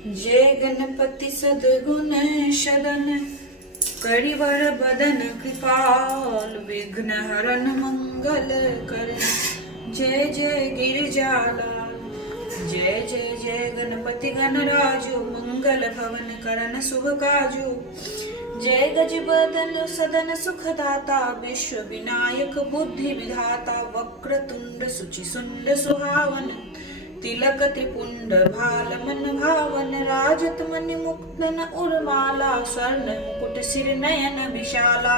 जय गणपति सद्गुण शरण करिवर बदन कृपाल विघ्न हरन मंगल कर। जय जय गिरिजालाल जय जय जय गणपति गणराजु मंगल भवन करन शुभ काजु। जय गज बदन सदन सुखदाता विश्व विनायक बुद्धि विधाता वक्रतुंड सुचि सुंड सुहावन तिलक त्रिपुंड भाल मन भावन राजत मणि मुक्तन उर्माला स्वर्ण मुकुट सिर नयन विशाला।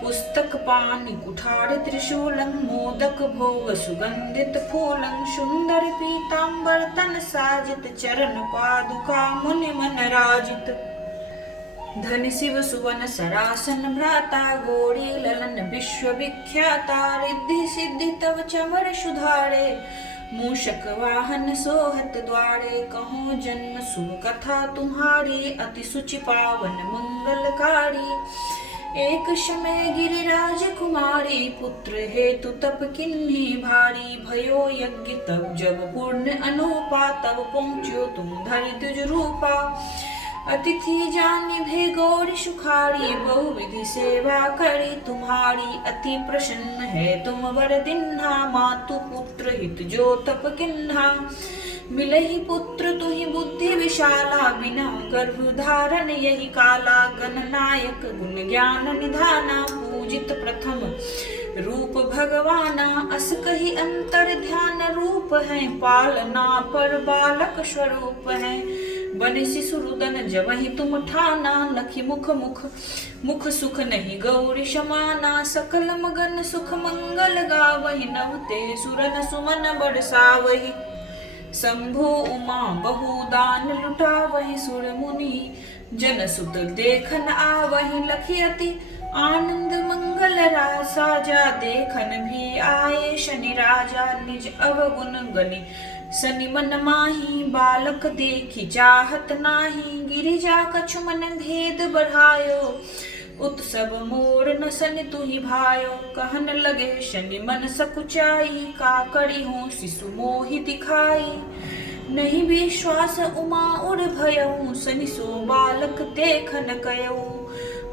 पुस्तक पाणि कुठार त्रिशूलं मोदक भोग सुगंधित फूलं सुंदर पीतांबर तन साजित चरण पादुका मुनि मन राजित। धन शिव सुवन सरासन भ्राता गोरी ललन विश्व विख्याता रिद्धि सिद्धि तव चमर सुधारे मूषक वाहन सोहत द्वारे। कहो जन्म शुभ कथा तुम्हारी अति सुचि पावन मंगलकारी। एक समय गिरिराज कुमारी पुत्र हेतु तप किन्ही भारी भयो यज्ञ तब जब पूर्ण अनुपा तब पहुँचो तुम धरि द्विज रूपा। अतिथि जानि भे गौरी सुखारी बहुविधि सेवा करी तुम्हारी। अति प्रसन्न है तुम वर दिन्हा मातु पुत्र हित जो तप किन्हा। मिलहि पुत्र तुहि बुद्धि विशाला बिना गर्भ धारण यही काला। गणनायक गुण ज्ञान निधाना पूजित प्रथम रूप भगवाना। अस कही अंतर ध्यान रूप है पालना पर बालक स्वरूप है। बने शिशुरुदन जबहि तुम ठाना लखी मुख मुख मुख सुख नहीं गौरी समाना। सकल मगन सुख मंगल गावहि नवते सुरन सुमन बरसावहि। शंभु उमा बहुदान लुटावहि सुर मुनि जन सुत देखन आवहि। लखी अति आनंद मंगल राजा देखन भी आए शनि राजा। निज अवगुण गनि सनि मन माही बालक देखी चाहत नाही। गिरिजा कछु मन भेद बढ़ायो उत्सव मोर न सनि तुहि भायो। कहन लगे शनि मन सकुचाई का करी हो शिशु मोहि दिखाई। नहीं विश्वास उमा उड़ भयऊ सनि सो बालक देखन कयऊ।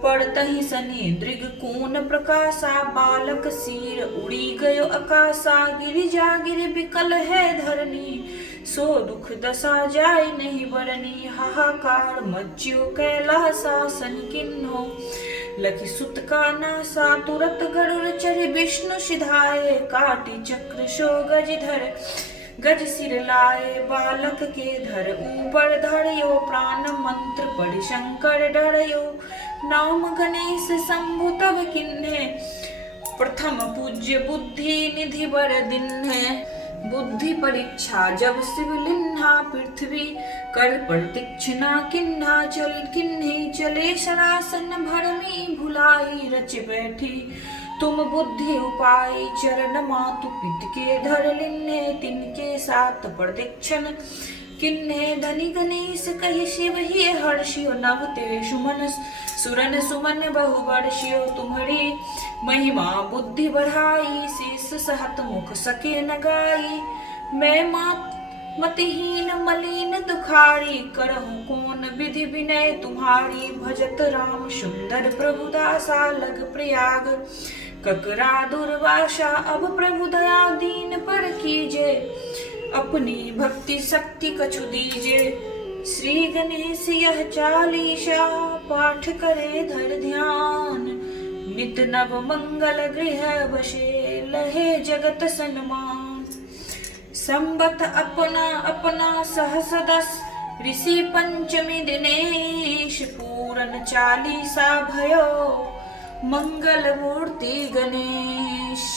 पड़तहि सनि दृग कून प्रकाशा बालक सिर उड़ी गयो आकाशा। गिरिजा गिर बिकल है धरनी सो दुख दशा जाय नहीं बरनी। हाहाकार मच्यो कैलासा सन किन्हो लखी सुत का नासा। तुरत गरुड़ चढ़ि विष्णु सिधाए काटी चक्र शो गजधर गज सिर लाए। बालक के धर ऊपर धरयो प्राण मंत्र पढ़ि शंकर डरयो। नाम गणेश शंभु तब किन्हे प्रथम पूज्य बुद्धि निधि बर दिन्हे। बुद्धि परीक्षा जब शिवलिन्हा पृथ्वी कर प्रतीक्षिणा किन्हा। चल किन्ही चले शरासन भरमी भुलाई रच बैठी तुम बुद्धि उपाय। चरण मातु पित के धर लिन्हे तिनके साथ प्रदीक्षण किन्हे। धनि गणेश कहि शिव ही हर्षियो नवते सुमन सुरन सुमन बहु वर्षियो। तुम्हारी महिमा बुद्धि बढ़ाई शेष सहत मुख सके न गाई। मैं मतिहीन मलिन दुखारी करहूँ कौन विधि विनय तुम्हारी। भजत राम सुंदर प्रभु दासा लग प्रयाग ककरा दुर्वासा। अब प्रभु दया दीन पर कीजे अपनी भक्ति शक्ति कछु दीजे। श्री गणेश यह चालीसा पाठ करे धर ध्यान। नित नव मंगल गृह बसे लहे जगत सन्मान। संबत अपना अपना सहस दस ऋषि पंचमी दिनेश। पूरन चालीसा भयो मंगल मूर्ति गणेश।